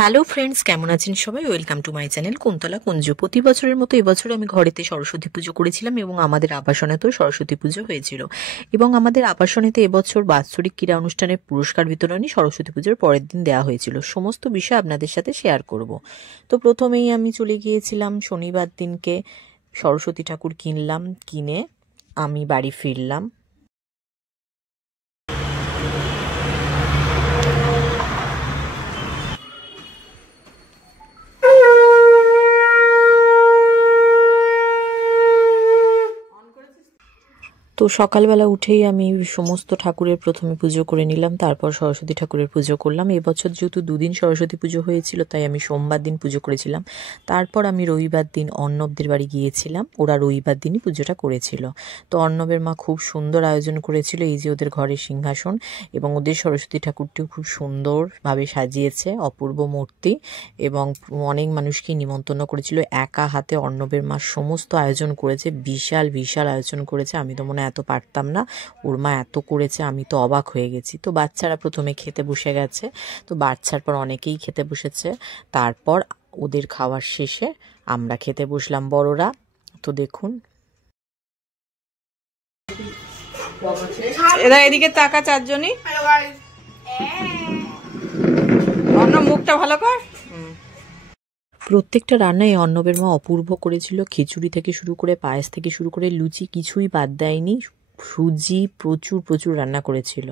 Hello friends, কেমন আছেন সবাই? Welcome to my channel Kuntala Kunja. প্রতি বছরের মতো এবছর আমি ঘরেতে সরস্বতী পুজো করেছিলাম এবং আমাদের আবাসনেতেও সরস্বতী পুজো হয়েছিল। এবং আমাদের আবাসনেতে এবছর বাৎসরিক ক্রীড়া অনুষ্ঠানের পুরস্কার বিতরণী সরস্বতী পুজোর পরের দিন দেওয়া হয়েছিল। সমস্ত বিষয় আপনাদের সাথে শেয়ার করব। তো প্রথমেই আমি চলে গিয়েছিলাম শনিবার দিনকে, সরস্বতী ঠাকুর কিনলাম, কিনে আমি বাড়ি ফিরলাম। তো সকালবেলা উঠেই আমি সমস্ত ঠাকুরের প্রথমে পুজো করে নিলাম, তারপর সরস্বতী ঠাকুরের পুজো করলাম। এবছর যেহেতু দুদিন সরস্বতী পুজো হয়েছিল, তাই আমি সোমবার দিন পুজো করেছিলাম। তারপর আমি রবিবার দিন অর্ণবদের বাড়ি গিয়েছিলাম, ওরা রবিবার দিনই পুজোটা করেছিল। তো অর্ণবের মা খুব সুন্দর আয়োজন করেছিল, এই যে ওদের ঘরের সিংহাসন এবং ওদের সরস্বতী ঠাকুরটিও খুব সুন্দরভাবে সাজিয়েছে, অপূর্ব মূর্তি। এবং অনেক মানুষকে নিমন্ত্রণ করেছিল, একা হাতে অর্ণবের মা সমস্ত আয়োজন করেছে, বিশাল বিশাল আয়োজন করেছে। আমি তো মনে এত পারতাম না, ওর মা এত করেছে, আমি তো অবাক হয়ে গেছি। তো বাচ্চারা প্রথমে খেতে বসে গেছে, তো বাচ্চার পর অনেকেই খেতে বসেছে। তারপর ওদের খাওয়ার শেষে আমরা খেতে বসলাম বড়রা। তো দেখুন, এরা এদিকে তাকা চারজনই। অন্য মুখটা ভালো কর। প্রত্যেকটা রান্নায় অর্ণবের মা অপূর্ব করেছিল, খিচুড়ি থেকে শুরু করে পায়েস থেকে শুরু করে লুচি কিছুই বাদ দেয়নি, সুজি প্রচুর প্রচুর রান্না করেছিল।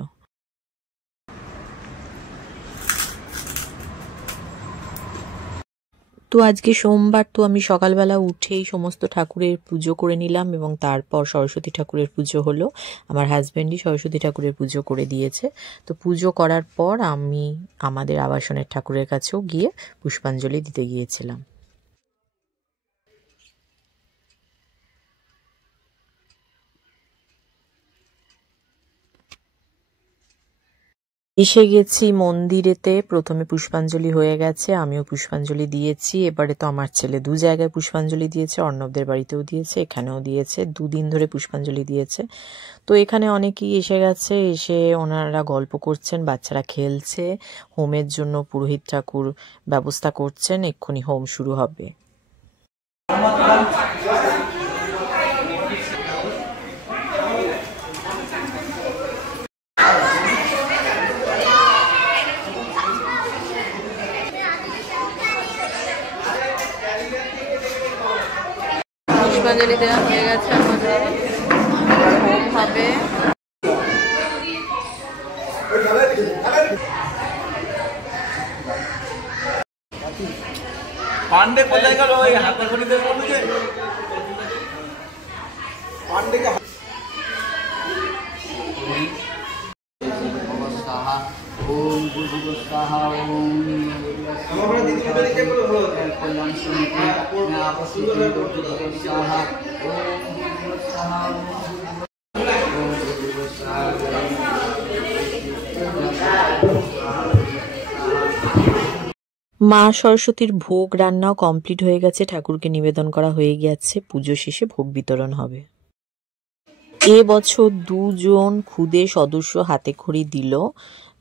তো আজকে সোমবার, তো আমি সকালবেলা উঠেই সমস্ত ঠাকুরের পুজো করে নিলাম এবং তারপর সরস্বতী ঠাকুরের পুজো হলো। আমার হাজব্যান্ডই সরস্বতী ঠাকুরের পুজো করে দিয়েছে। তো পুজো করার পর আমি আমাদের আবাসনের ঠাকুরের কাছেও গিয়ে পুষ্পাঞ্জলি দিতে গিয়েছিলাম। এসে গেছি মন্দিরেতে, প্রথমে পুষ্পাঞ্জলি হয়ে গেছে, আমিও পুষ্পাঞ্জলি দিয়েছি। এবারে তো আমার ছেলে দু জায়গায় পুষ্পাঞ্জলি দিয়েছে, অর্ণবদের বাড়িতেও দিয়েছে, এখানেও দিয়েছে, দুদিন ধরে পুষ্পাঞ্জলি দিয়েছে। তো এখানে অনেকেই এসে গেছে, এসে ওনারা গল্প করছেন, বাচ্চারা খেলছে, হোমের জন্য পুরোহিত ঠাকুর ব্যবস্থা করছেন, এক্ষুনি হোম শুরু হবে। পুষ্পাঞ্জলি দেওয়া হয়ে গেছে আমাদের, হোম হবে। পান্ডে কোথায় গেল? ওই হাতে খড়িতে বলল যে পান্ডেকে সাহা ওম গুরু সাহা ওম আমরা দিদি বলে কে বলে হলো কল্যাণ সমিতি না আপসি করতে সাহা ওম গুরু সাহা ওম গুরু সাহা। মা সরস্বতীর ভোগ রান্নাও কমপ্লিট হয়ে গেছে, ঠাকুরকে নিবেদন করা হয়ে গেছে, পুজো শেষে ভোগ বিতরণ হবে। এবছর দুজন খুদে সদস্য হাতে খড়ি দিল,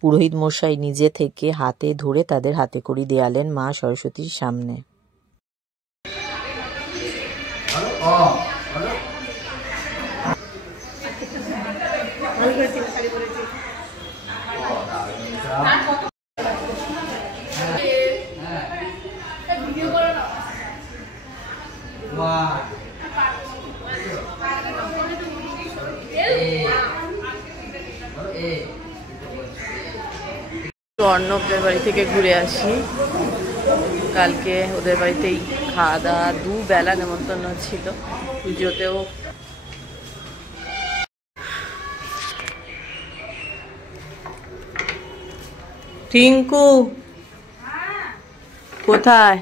পুরোহিত মশাই নিজে থেকে হাতে ধরে তাদের হাতে খড়ি দেয়ালেন মা সরস্বতীর সামনে। অর্ণবদের বাড়ি থেকে ঘুরে আসি, কালকে ওদের বাড়িতেই খাওয়া দাওয়া, দুবেলা নেমন্তন্ন ছিল, পুজোতেও। টিঙ্কু কোথায়?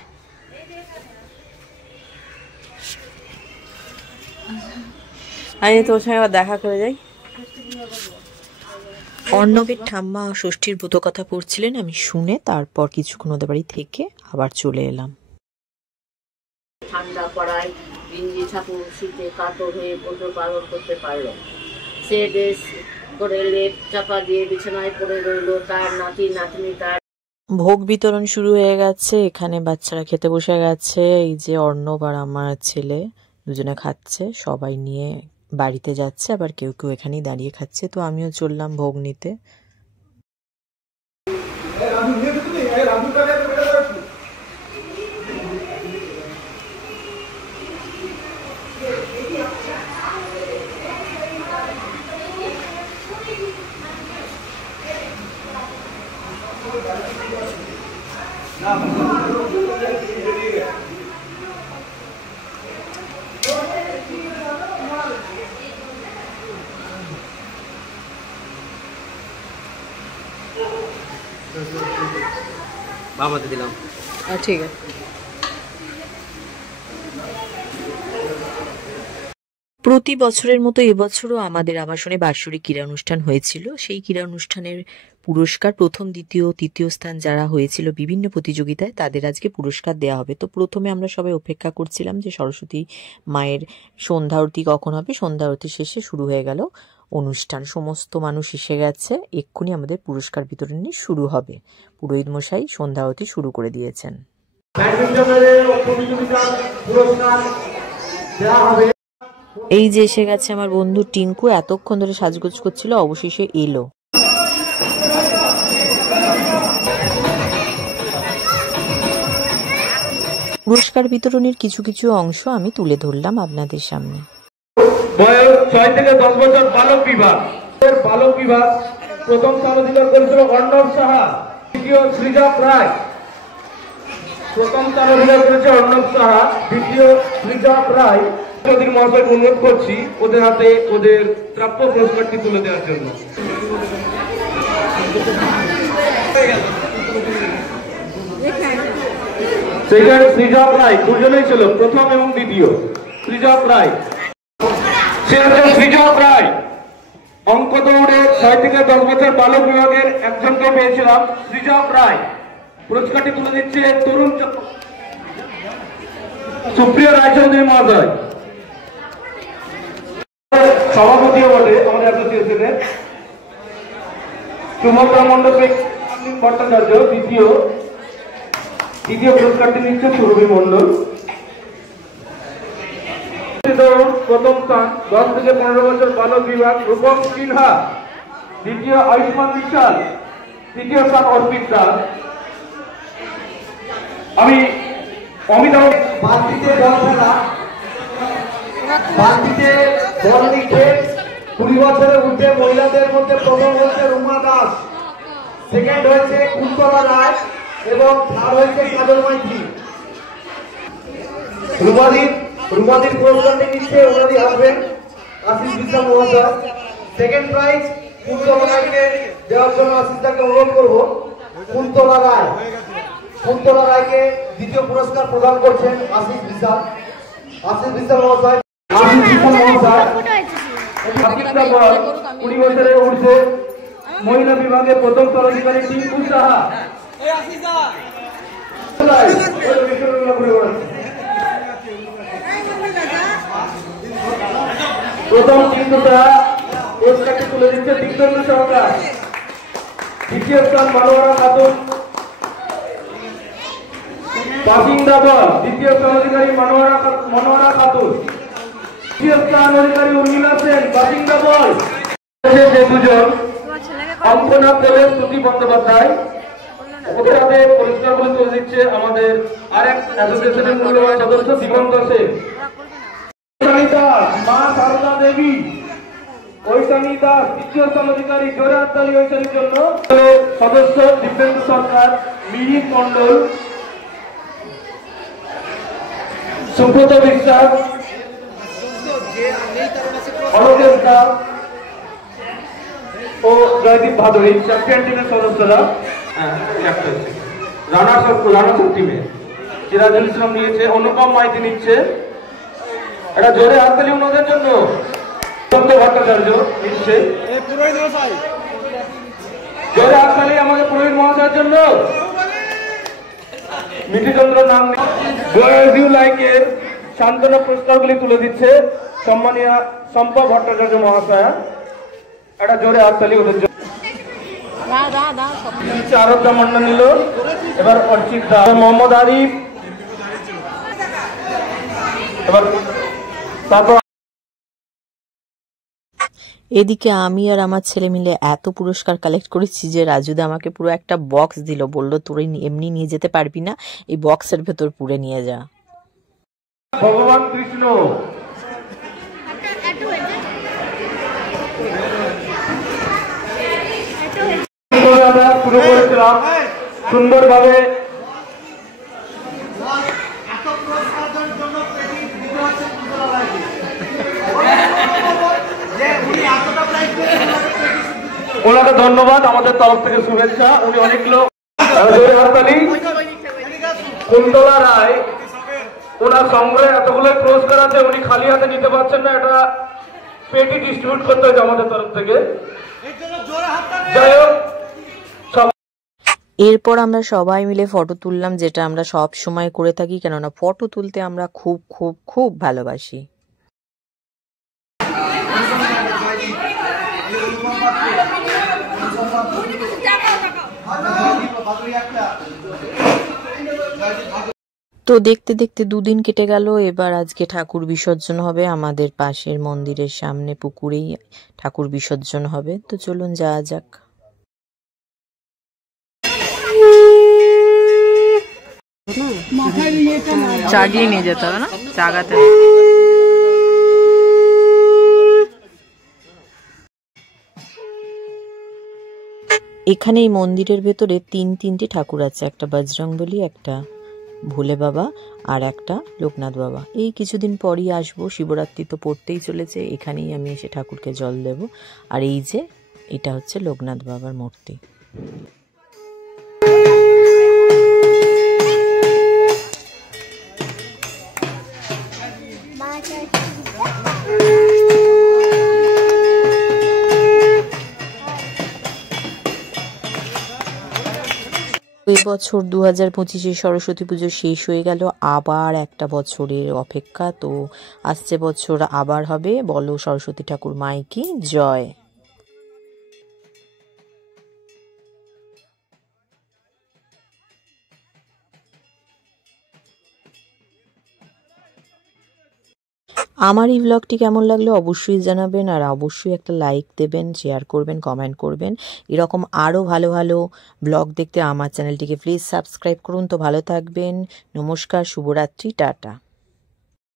আমি তোর সঙ্গে আবার দেখা করে যাই। অর্ণবের ঠাম্মা ষষ্ঠীর ব্রত কথা পড়ছিলেন, আমি শুনে তারপর কিছুক্ষণ ওদের বাড়ি থেকে আবার চলে এলাম। ঠান্ডা পড়ায় বিঞ্জি ঠাকুর শীতে কাতর হয়ে ব্রত পালন করতে পারল। সে বেশ করে লেপ চাপা দিয়ে বিছানায় পড়ে রইল। তার নাতি নাতনি তার ভোগ বিতরণ শুরু হয়ে গেছে, এখানে বাচ্চারা খেতে বসে গেছে। এই যে অর্ণব আর আমার ছেলে দুজনে খাচ্ছে, সবাই নিয়ে বাড়িতে যাচ্ছে, আবার কেউ কেউ এখানেই দাঁড়িয়ে খাচ্ছে। তো আমিও চললাম ভোগ নিতে। বামাতে দিলাম, ঠিক আছে। প্রতি বছরের মতো এবছরও আমাদের আবাসনে বার্ষিক ক্রীড়া অনুষ্ঠান হয়েছিল। সেই ক্রীড়া অনুষ্ঠানের পুরস্কার প্রথম, দ্বিতীয়, তৃতীয় স্থান যারা হয়েছিল বিভিন্ন প্রতিযোগিতায়, তাদের আজকে পুরস্কার দেওয়া হবে। তো প্রথমে আমরা সবাই অপেক্ষা করছিলাম যে সরস্বতী মায়ের সন্ধ্যা আরতি কখন হবে। সন্ধ্যা আরতি শেষে শুরু হয়ে গেল অনুষ্ঠান, সমস্ত মানুষ এসে গেছে। এক্ষুনি আমাদের পুরস্কার বিতরণী শুরু হবে। পুরোহিত মশাই সন্ধ্যা আরতি শুরু করে দিয়েছেন। এই যে এসে গেছে আমার বন্ধু টিঙ্কু, এতক্ষণ ধরে সাজগোজ করছিল, অবশেষে এলো। পুরস্কার বিতরণের কিছু কিছু অংশ আমি তুলে ধরলাম আপনাদের সামনে। বয়স 6 থেকে 10 বছর বালক বিভাগ, প্রথম স্থান অধিকার করেছিল অর্ণব সাহা, দ্বিতীয় সৃজা রায়। প্রথম স্থান অধিকার করেছে অর্ণব সাহা, দ্বিতীয় সৃজা রায়। চৌধুরী মহাশয় অনুরোধ করছি ওদের হাতে ওদের প্রাপ্য পুরস্কারটি তুলে দেওয়ার জন্য। সেখানে সৃজা রায় দুজনেই ছিল, প্রথম এবং দ্বিতীয়। সৃজা রায়, সে হচ্ছে সৃজা রায়। অঙ্ক দৌড়ে 6 থেকে 10 বছর বালক বিভাগের একজনকে পেয়েছিলাম, সৃজা রায়। পুরস্কারটি তুলে দিচ্ছে তরুণ সুপ্রিয় রায়চৌধুরী মহাশয়, সভাপতিও বটে আমাদের অ্যাসোসিয়েশনের। সুমন্ত্রা মণ্ডপে ভট্টাচার্য দ্বিতীয় পুরস্কারটি নিচ্ছে সুরভি মণ্ডল। প্রথম স্থান 10 থেকে 15 বছর বালক বিভাগ রূপম সিনহা, দ্বিতীয় আয়ুষ্মান বিশাল, তৃতীয় স্থান অর্পিত দাস। আমি অমিতাভ বালতিতে বল খেলা, বালতিতে বল লিখে 20 বছরের ঊর্ধ্বে মহিলাদের মধ্যে প্রথম হচ্ছে রুমা দাস, সেকেন্ড হয়েছে কুন্তলা রায় এবং থার্ড হয়েছে কাজল মাইতি। রুমাদির পুরস্কারটি নিচ্ছে ওনারই হাজবেন্ড আশিস বিশ্বাস মহাশয়। সেকেন্ড প্রাইজ কুন্তলা রায়কে দেওয়ার জন্য আশিসদাকে অনুরোধ করবো। কুন্তলা রায়কে দ্বিতীয় পুরস্কার প্রদান করছেন আশিস বিশ্বাস মহাশয়। 20 বছরের ঊর্ধ্বে মহিলা বিভাগে প্রথম স্থান অধিকারী টিঙ্কু সাহা। প্রথম টিঙ্কু সাহা পুরস্কারটি তুলে দিচ্ছে দিগন্ত সরকার। দ্বিতীয় স্থান মানোয়ারা খাতুন, বাসিন্দা দল। দ্বিতীয় স্থান অধিকারী মনোয়ারা খাতুন। তৃতীয় স্থান অধিকারী উর্মিলা সেন, বাসিন্দা দল। যে দুজন অঙ্কনা দলের স্তুতি বন্দ্যোপাধ্যায়, ওদের হাতে পুরস্কারগুলো তুলে দিচ্ছে আমাদের আরেক অ্যাসোসিয়েশনের মূল্যবান সদস্য দিগন্ত সেন। মা সারদা দেবী, ঐশানী দাস, তৃতীয় স্থান অধিকারী। জোরে হাততালি ঐশানীর জন্য। সদস্য দিব্যেন্দু সরকার, মিহির মন্ডল, সুব্রত বিশ্বাস, অলোকেশ দাস ও জয়দীপ ভাদুরী চ্যাম্পিয়ন টিমের সদস্যরা। রানার্স টিমে সিরাজুল ইসলাম নিয়েছে, অনুপম মাইতি নিচ্ছে। এটা জোরে হাততালি ওনাদের জন্য। ভট্টাচার্য নিচ্ছে, জোরে হাততালি আমাদের পুরোহিত মহাশয়ের জন্য। মিঠিচন্দ্র নাম লাইকের শান্তনা পুরস্কারগুলি তুলে দিচ্ছে সম্মানীয় সম্পা ভট্টাচার্য মহাশয়া। এটা জোরে হাততালি ওদের জন্য। আরোগ্য মন্ডল নিল, এবার অর্চিত দা, মোহাম্মদ আরিফ, এবার তারপর এদিকে আমি আর আমার ছেলে মিলে এত পুরস্কার কালেক্ট করেছি যে রাজুদা আমাকে পুরো একটা বক্স দিল, বললো তোর এমনি নিয়ে যেতে পারবি না, এই বক্সের ভেতর পুরে নিয়ে যা। ভগবান কৃষ্ণ আমরা শুরু করেছিলাম সুন্দরভাবে। ওনাকে ধন্যবাদ, আমাদের তরফ থেকে শুভেচ্ছা। উনি অনেক লোক কুন্তলা রায়, ওনার সংগ্রহে এতগুলো পুরস্কার আছে, উনি খালি হাতে নিতে পারছেন না, এটা পেটি ডিস্ট্রিবিউট করতে হয়েছে আমাদের তরফ থেকে। যাই হোক, এরপর আমরা সবাই মিলে ফটো তুললাম, যেটা আমরা সব সময় করে থাকি, কেননা ফটো তুলতে আমরা খুব খুব খুব ভালোবাসি। তো দেখতে দেখতে দুদিন কেটে গেল। এবার আজকে ঠাকুর বিসর্জন হবে, আমাদের পাশের মন্দিরের সামনে পুকুরেই ঠাকুর বিসর্জন হবে। তো চলুন যাওয়া যাক। চাগিয়ে নিয়ে যেতে হবে না, চাগাতে। এখানে এই মন্দিরের ভেতরে তিনটি ঠাকুর আছে, একটা বজরংবলী, একটা ভোলে বাবা আর একটা লোকনাথ বাবা। এই কিছুদিন পরই আসবো, শিবরাত্রি তো পড়তেই চলেছে, এখানেই আমি এসে ঠাকুরকে জল দেব। আর এই যে এটা হচ্ছে লোকনাথ বাবার মূর্তি। এবছর 2025-এ সরস্বতী পুজো শেষ হয়ে গেল, আবার একটা বছরের অপেক্ষা। তো আসছে বছর আবার হবে। বলো সরস্বতী ঠাকুর মাই কি জয়। আমার এই ব্লগটি কেমন লাগলো অবশ্যই জানাবেন, আর অবশ্যই একটা লাইক দেবেন, শেয়ার করবেন, কমেন্ট করবেন। এরকম আরও ভালো ভালো ব্লগ দেখতে আমার চ্যানেলটিকে প্লিজ সাবস্ক্রাইব করুন। তো ভালো থাকবেন, নমস্কার, শুভরাত্রি, টাটা।